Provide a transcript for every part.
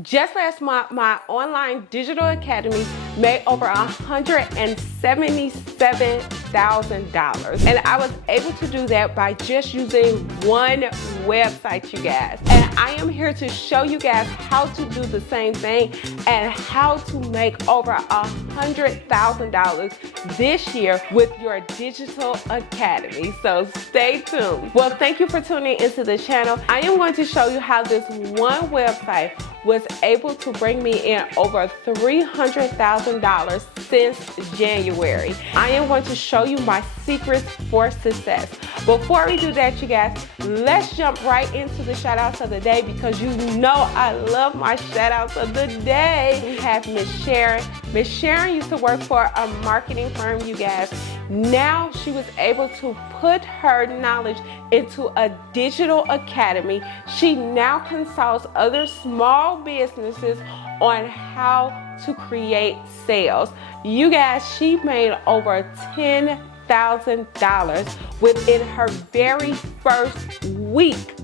Just last month, my online digital academy made over $177,000. And I was able to do that by just using one website, you guys. And I am here to show you guys how to do the same thing and how to make over $100,000 this year with your digital academy. So stay tuned. Well, thank you for tuning into the channel. I am going to show you how this one website was able to bring me in over $300,000 since January. I am going to show you my secrets for success. Before we do that, you guys, let's jump right into the shout outs of the day, because you know I love my shout outs of the day. We have Miss Sharon. Miss Sharon used to work for a marketing firm, you guys. Now she was able to put her knowledge into a digital academy. She now consults other small businesses on how to create sales. You guys, she made over $10,000 within her very first week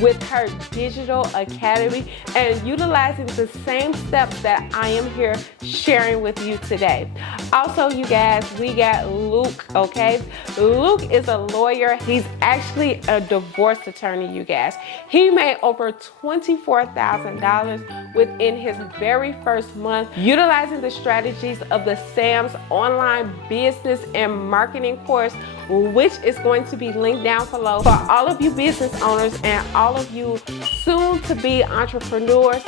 with her digital academy, and utilizing the same steps that I am here sharing with you today. Also, you guys, we got Luke, okay? Luke is a lawyer. He's actually a divorce attorney, you guys. He made over $24,000 within his very first month, utilizing the strategies of the Sam's online business and marketing course, which is going to be linked down below for all of you business owners and all of you soon to be entrepreneurs.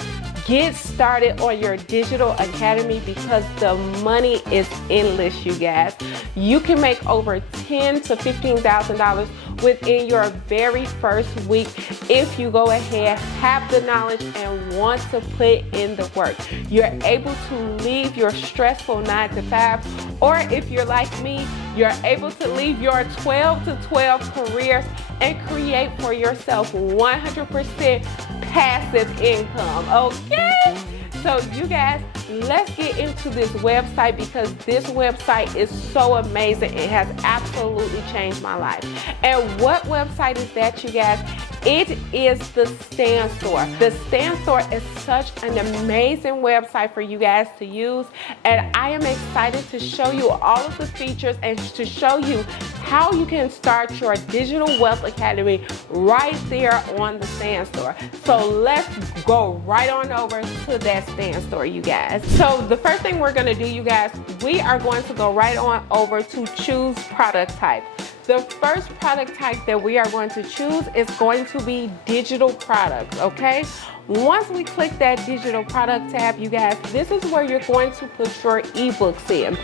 Get started on your digital academy because the money is endless, you guys. You can make over $10,000 to $15,000 within your very first week if you go ahead, have the knowledge, and want to put in the work. You're able to leave your stressful 9 to 5, or if you're like me, you're able to leave your 12 to 12 careers and create for yourself 100% passive income, okay? So you guys, let's get into this website, because this website is so amazing. It has absolutely changed my life. And what website is that, you guys? It is the Stand Store. The Stand Store is such an amazing website for you guys to use, and I am excited to show you all of the features and to show you how you can start your digital wealth academy right there on the Stand Store. So let's go right on over to that Stand Store, you guys. So the first thing we're going to do, you guys, we are going to go right on over to choose product type. The first product type that we are going to choose is going to be digital products, okay? Once we click that digital product tab, you guys, this is where you're going to put your ebooks in.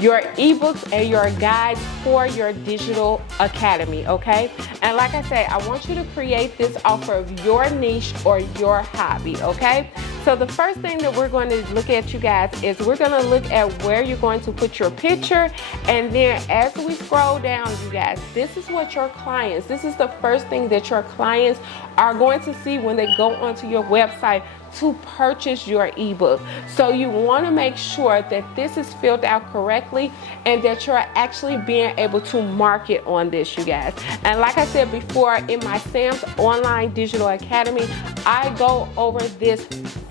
Your ebooks and your guides for your digital academy, okay? And like I said, I want you to create this off of your niche or your hobby, okay? So the first thing that we're going to look at, you guys, is we're going to look at where you're going to put your picture. And then as we scroll down, you guys, this is what your clients, this is the first thing that your clients are going to see when they go onto your website to purchase your ebook. So you want to make sure that this is filled out correctly and that you're actually being able to market on this, you guys. And like I said before, in my Sam's Online Digital Academy, I go over this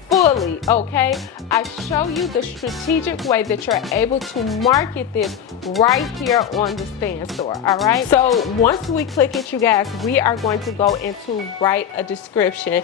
fully, okay? I show you the strategic way that you're able to market this right here on the Stand Store, all right? So once we click it, you guys, we are going to go into write a description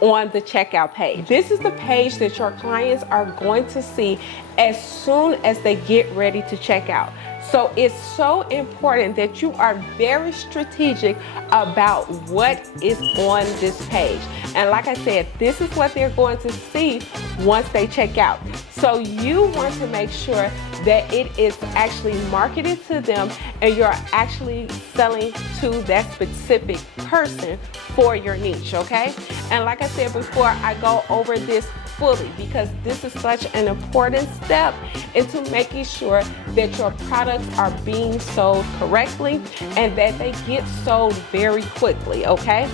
on the checkout page. This is the page that your clients are going to see as soon as they get ready to check out. So it's so important that you are very strategic about what is on this page. And like I said, this is what they're going to see once they check out. So you want to make sure that it is actually marketed to them and you're actually selling to that specific person for your niche, okay? And like I said before, I go over this fully because this is such an important step into making sure that your products are being sold correctly and that they get sold very quickly, okay?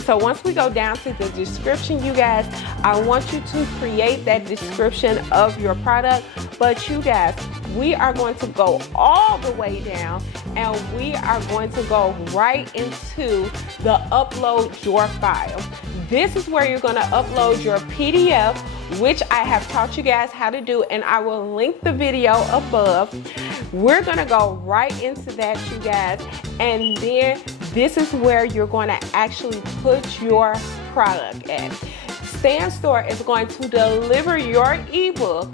So once we go down to the description, you guys, I want you to create that description of your product. But you guys, we are going to go all the way down and we are going to go right into the upload your file. This is where you're going to upload your PDF, which I have taught you guys how to do, and I will link the video above. We're going to go right into that, you guys, and then this is where you're going to actually put your product at. Stan Store is going to deliver your ebook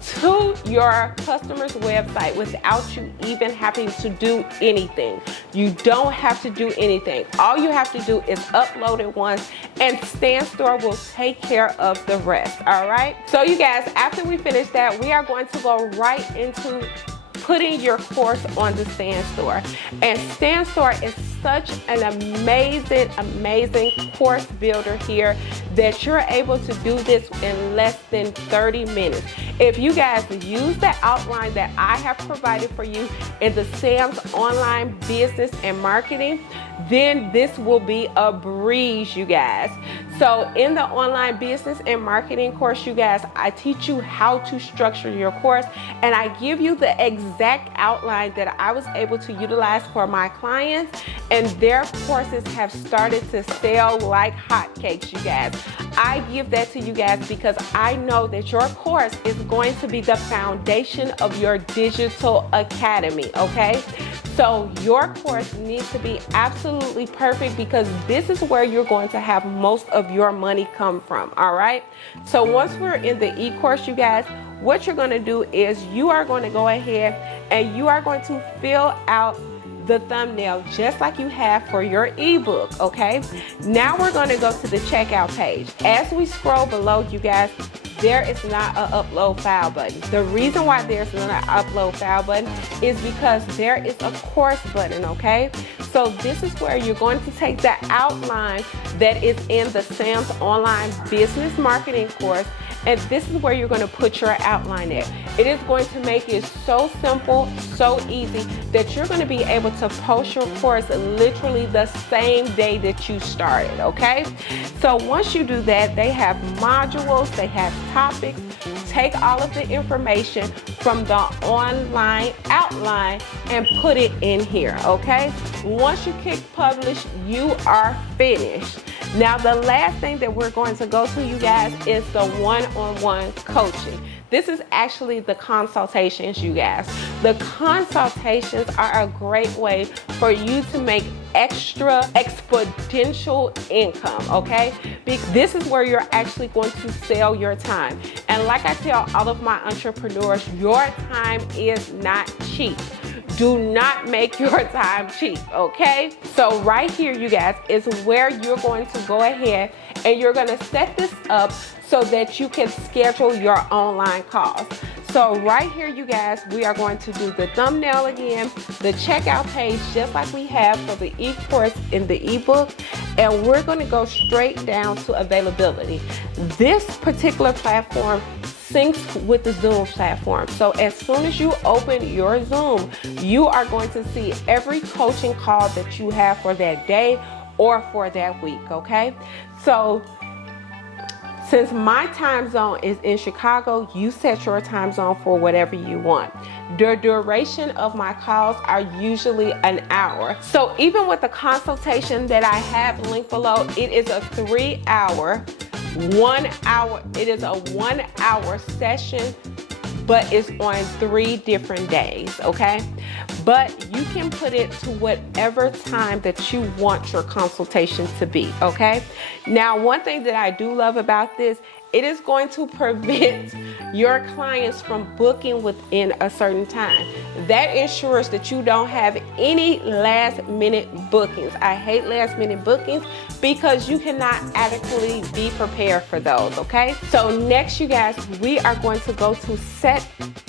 to your customer's website without you even having to do anything. You don't have to do anything. All you have to do is upload it once and Stan Store will take care of the rest, all right? So you guys, after we finish that, we are going to go right into putting your course on the Stan Store. And Stan Store is such an amazing course builder here that you're able to do this in less than 30 minutes. If you guys use the outline that I have provided for you in the Sam's Online Business and Marketing, then this will be a breeze, you guys. So in the Online Business and Marketing course, you guys, I teach you how to structure your course, and I give you the exact outline that I was able to utilize for my clients, and their courses have started to sell like hotcakes, you guys. I give that to you guys because I know that your course is going to be the foundation of your digital academy, okay? So your course needs to be absolutely perfect because this is where you're going to have most of your money come from, all right? So once we're in the e-course, you guys, what you're going to do is you are going to go ahead and you are going to fill out the thumbnail just like you have for your ebook, okay? Now we're going to go to the checkout page. As we scroll below, you guys, there is not an upload file button. The reason why there's not an upload file button is because there is a course button, okay? So this is where you're going to take the outline that is in the Sam's Online Business Marketing course, and this is where you're going to put your outline at. It is going to make it so simple, so easy that you're going to be able to post your course literally the same day that you started, okay? So once you do that, they have modules, they have topics. Take all of the information from the online outline and put it in here, okay? Once you click publish, you are finished. Now the last thing that we're going to go to, you guys, is the one-on-one coaching. This is actually the consultations, you guys. The consultations are a great way for you to make extra exponential income, okay? Because this is where you're actually going to sell your time. And like I tell all of my entrepreneurs, your time is not cheap. Do not make your time cheap, okay? So right here, you guys, is where you're going to go ahead and you're gonna set this up so that you can schedule your online calls. So right here, you guys, we are going to do the thumbnail again, the checkout page, just like we have for the e-course in the ebook, and we're gonna go straight down to availability. This particular platform syncs with the Zoom platform. So as soon as you open your Zoom, you are going to see every coaching call that you have for that day or for that week, okay? So since my time zone is in Chicago, you set your time zone for whatever you want. The duration of my calls are usually an hour. So even with the consultation that I have linked below, it is a 3-hour, 1 hour. It is a 1 hour session, but it's on 3 different days, okay? But you can put it to whatever time that you want your consultation to be, okay? Now, one thing that I do love about this, it is going to prevent your clients from booking within a certain time. That ensures that you don't have any last minute bookings. I hate last minute bookings because you cannot adequately be prepared for those, okay? So next, you guys, we are going to go to set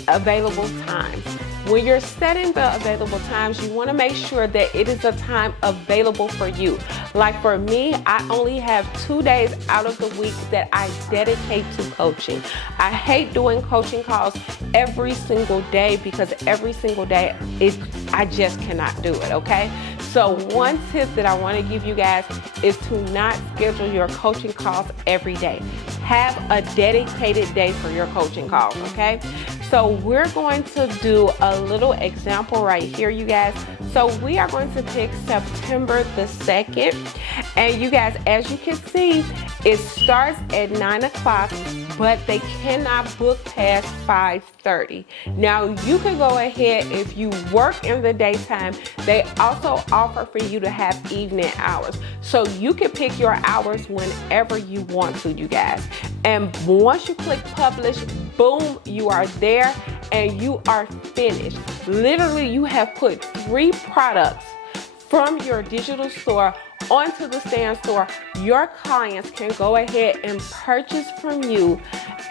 available times. When you're setting the available times, you want to make sure that it is a time available for you. Like for me, I only have 2 days out of the week that I dedicate to coaching. I hate doing coaching calls every single day because every single day it I just cannot do it, okay? So one tip that I want to give you guys is to not schedule your coaching calls every day. Have a dedicated day for your coaching calls, okay? So we're going to do a little example right here, you guys. So we are going to pick September the 2nd. And you guys, as you can see, it starts at 9 o'clock, but they cannot book past 5:30. Now you can go ahead, if you work in the daytime, they also offer for you to have evening hours. So you can pick your hours whenever you want to, you guys. And once you click publish, boom, you are there and you are finished. Literally, you have put 3 products from your digital store onto the stand store. Your clients can go ahead and purchase from you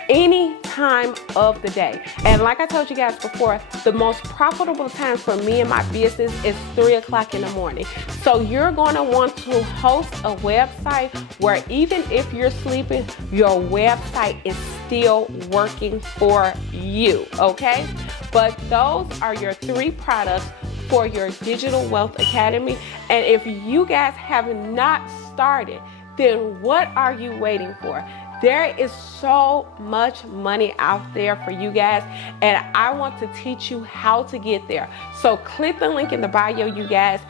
any time of the day. And like I told you guys before, the most profitable time for me and my business is 3 o'clock in the morning. So you're going to want to host a website where even if you're sleeping, your website is still working for you, okay? But those are your 3 products for your Digital Wealth Academy. And if you guys have not started, then what are you waiting for? There is so much money out there for you guys, and I want to teach you how to get there. So click the link in the bio, you guys.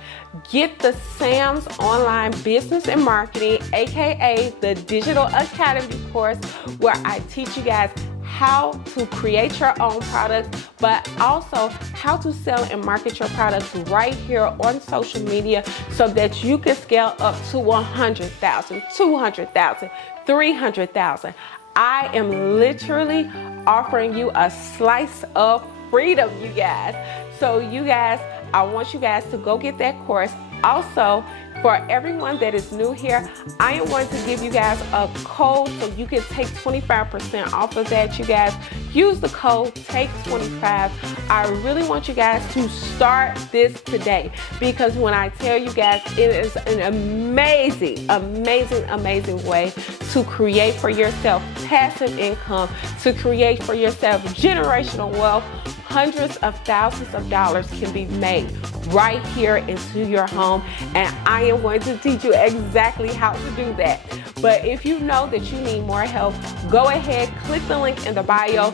Get the Sam's Online Business and Marketing, aka the Digital Academy course, where I teach you guys how to create your own products, but also how to sell and market your products right here on social media so that you can scale up to 100,000, 200,000, 300,000. I am literally offering you a slice of freedom, you guys. So you guys, I want you guys to go get that course. Also, for everyone that is new here, I am going to give you guys a code so you can take 25% off of that, you guys. Use the code TAKE25. I really want you guys to start this today, because when I tell you guys, it is an amazing, amazing, amazing way to create for yourself passive income, to create for yourself generational wealth. Hundreds of thousands of dollars can be made right here into your home, and I am going to teach you exactly how to do that. But if you know that you need more help, go ahead, click the link in the bio,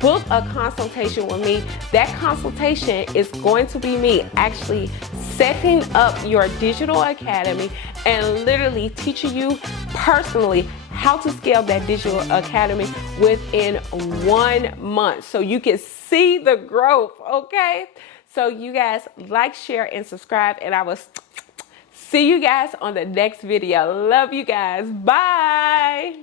book a consultation with me. That consultation is going to be me actually setting up your digital academy and literally teaching you personally how to scale that digital academy within 1 month so you can see the growth, okay? So you guys, like, share, and subscribe, and I will see you guys on the next video. Love you guys. Bye.